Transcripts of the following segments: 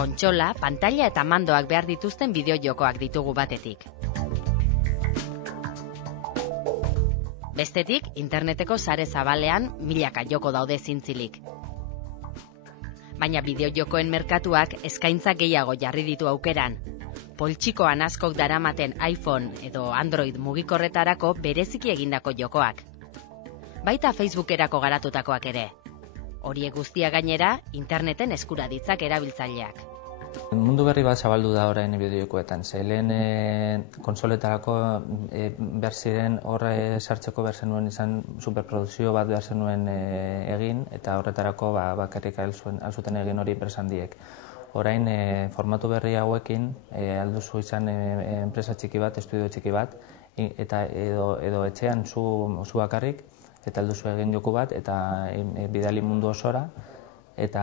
Kontsola, pantalla eta mandoak behar dituzten bideo-jokoak ditugu batetik. Bestetik, interneteko sare zabalean milaka joko daude zintzilik. Baina bideo-jokoen merkatuak eskaintza gehiago jarri ditu aukeran. Poltsikoan askok daramaten iPhone edo Android mugikorretarako bereziki egindako jokoak. Baita Facebookerako garatutakoak ere. Horiek guztia gainera, interneten eskura ditzak erabiltzaileak. Mundu berri bat zabaldu da orain bideojokoetan. Lehen konsoletarako behar ziren horre sartzeko behar zenuen izan superprodukzio bat behar zenuen egin, eta horretarako bakarrik alzuten egin hori enpresa handiek. Orain formatu berri hauekin alduzu izan enpresa txiki bat, estudio txiki bat, eta edo etxean zu bakarrik, eta alduzu egin joku bat, eta bidali mundu osora, eta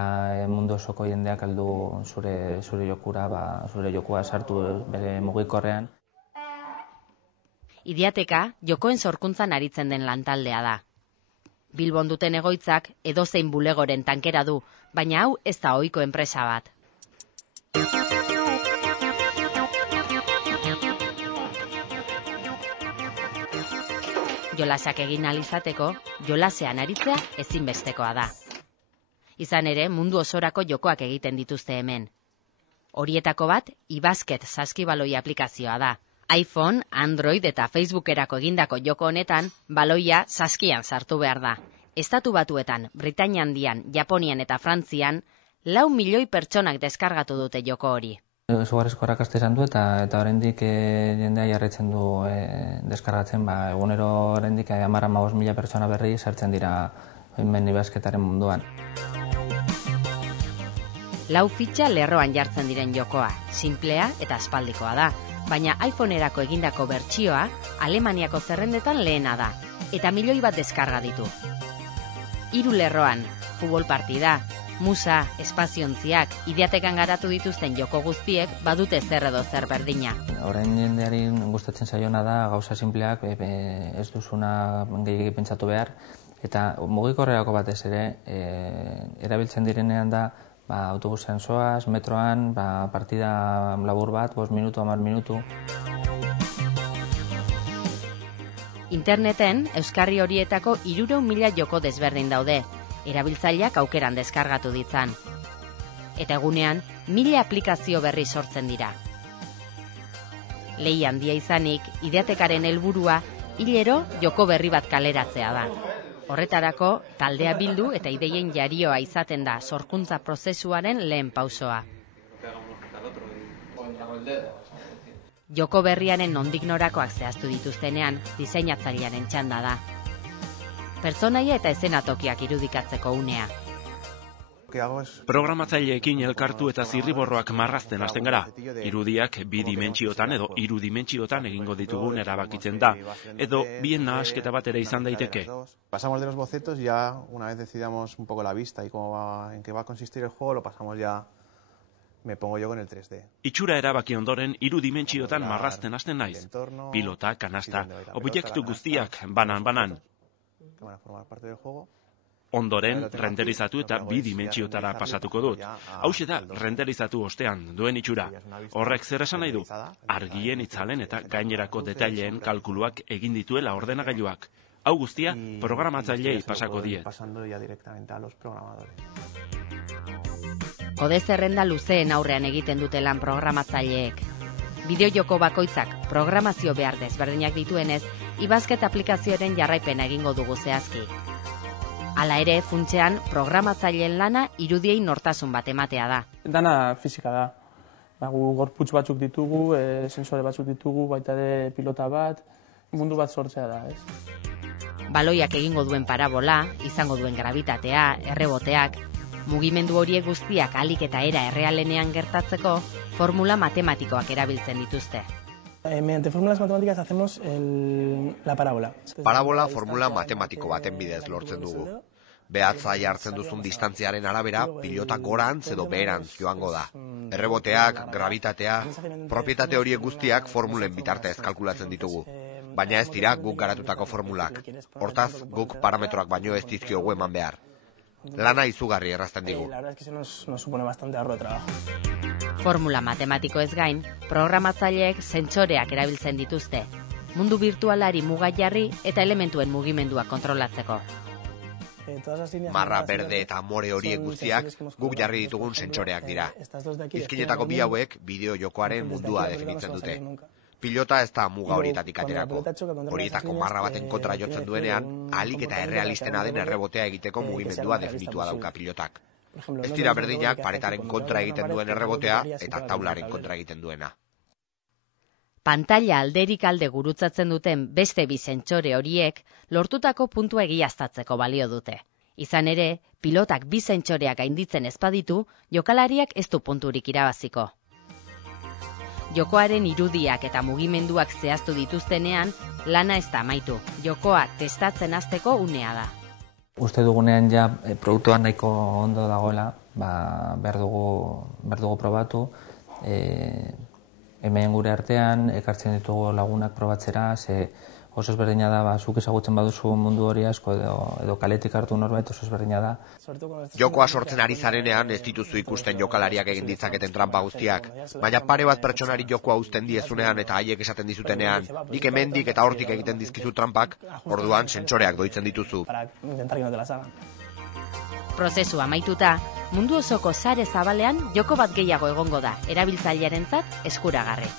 mundu osoko jendeak aldu zure jokua sartu bere mugikorrean. Idiateka, jokoen sorkuntzan aritzen den lantaldea da. Bilbon duten egoitzak edozein bulegoren tankera du, baina hau ez da ohiko enpresa bat. Jolasak egin ahal izateko, jolasean aritzea ezinbestekoa da. Izan ere, mundu osorako jokoak egiten dituzte hemen. Horietako bat, iBasket saskibaloi aplikazioa da. iPhone, Android eta Facebookerako egindako joko honetan, baloia saskian sartu behar da. Estatu Batuetan, Britainia Handian, Japonian eta Frantzian, 4 milioi pertsonak deskargatu dute joko hori. Izugarrizko arrakasta izan du eta oraindik jendea jarraitzen du deskargatzen, egunero oraindik 10-15 pertsona berri sartzen dira hemen iBasketaren munduan. 4 fitxa lerroan jartzen diren jokoa, sinplea eta aspaldikoa da, baina iPhoneerako egindako bertsioa Alemaniako zerrendetan lehena da, eta 1 milioi bat deskarga ditu. 3 lerroan, futbol partida, musa, espaziontziak, Idiatekan garatu dituzten joko guztiek badute zer edo zer berdina. Orain jendeari gustatzen zaiona da gauza sinpleak, ez duzuna gehiegi pentsatu behar, eta mugikorrerako batez ere erabiltzen direnean da autobusean zoaz, metroan, partida labur bat, 5 minutu, 10 minutu. Interneten, euskarri horietako 300.000 joko desberdin daude, erabiltzaileak aukeran deskargatu ditzan. Eta egunean, 1000 aplikazio berri sortzen dira. Lehi handia izanik, Idiatekaren helburua hilero joko berri bat kaleratzea da. Horretarako, taldea bildu eta ideien jarioa izaten da sorkuntza prozesuaren lehen pausoa. Joko berriaren nondik norakoak zehaztu dituztenean, diseinatzailearen txanda da. Pertsonaia eta eszenatokiak irudikatzeko unea. Programatzaileekin elkartu eta zirriborroak marrazten hasten gara. Irudiak 2 dimentsiotan edo 3 dimentsiotan egingo ditugun erabakitzen da, edo bien nahasketa bat ere izan daiteke. Pasamos de los bocetos ya una vez decidamos un poco la vista y en qué va a consistir el juego, lo pasamos ya, me pongo yo con el 3D. Itxura erabaki ondoren 3 dimentsiotan marrazten hasten naiz. Pilota, kanasta, objektu guztiak banan-banan. Ondoren, renderizatu eta 2 dimentsiotara pasatuko dut. Hauxe da, renderizatu ostean duen itxura. Horrek zer esan nahi du? Argien, itzalen eta gainerako detaileen kalkuluak egin dituela ordenagailuak. Hau guztia, programatzaileei pasako diet. Kode zerrenda luzeen aurrean egiten dute lan programatzaileek. Bideojoko bakoitzak programazio behar desberdinak dituenez, iBasket aplikazioaren jarraipena egingo dugu zehazki. Hala ere, funtsean, programatzaileen lana irudiei nortasun bat ematea da. Dana fisika da. Gu gorputz batzuk ditugu, sensore batzuk ditugu, baita ere pilota bat, mundu bat sortzea da, ez? Baloiak egingo duen parabola, izango duen gravitatea, erreboteak, mugimendu horiek guztiak ahalik eta era errealenean gertatzeko, formula matematikoak erabiltzen dituzte. Mediante fórmulas matemáticas hacemos la parábola. Parabola formula matematiko baten bidez lortzen dugu. Behatza jartzen duzun distantziaren arabera, pilota gorantz edo beherantz joango da. Erreboteak, gravitatea, propietate horiek guztiak formulen bitartez kalkulatzen ditugu. Baina ez dira guk garatutako formulak. Hortaz, guk parametroak baino ez dizkiogu eman behar. Lana izugarri errazten digu. La verdad es que eso nos supone bastante ahorro de trabajo. Formula matematikoez gain, programatzaileek sentsoreak erabiltzen dituzte, mundu virtualari muga jarri eta elementuen mugimendua kontrolatzeko. Marra, berde eta more horiek guztiak guk jarri ditugun sentsoreak dira. Izkinetako bi hauek bideo jokoaren mundua definitzen dute. Pilota ez da muga horietatik aterako. Horietako marra baten kontra jotzen duenean, ahalik eta errealistena den errebotea egiteko mugimendua definitua dauka pilotak. Ez dira berdinak paretaren kontra egiten duen errebotea eta taularen kontra egiten duena. Pantalla alderik alde gurutzatzen duten beste bi sentsore horiek lortutako puntua egiaztatzeko balio dute. Izan ere, pilotak bi sentsoreak gainditzen ez baditu, jokalariak ez du punturik irabaziko. Jokoaren irudiak eta mugimenduak zehaztu dituztenean, lana ez da amaitu. Jokoa testatzen hasteko unea da. Uste dugunean ja produktua nahiko ondo dagoela, behar dugu probatu. Hemen gure artean, ekartzen ditugu lagunak probatzera, ze oso ezberdina da, zuk ezagutzen baduzu mundu hori asko edo kaletik hartu norbait oso ezberdina da. Jokoa sortzen ari zarenean ez dituzu ikusten jokalariak egin ditzaketen trampa guztiak, baina pare bat pertsonari jokoa uzten diezunean eta haiek esaten dizutenean, nik hemendik eta hortik egiten dizkizu trampak, orduan sentsoreak doitzen dituzu. Prozesu amaituta, mundu osoko sare zabalean joko bat gehiago egongo da, erabiltzailearentzat eskuragarri.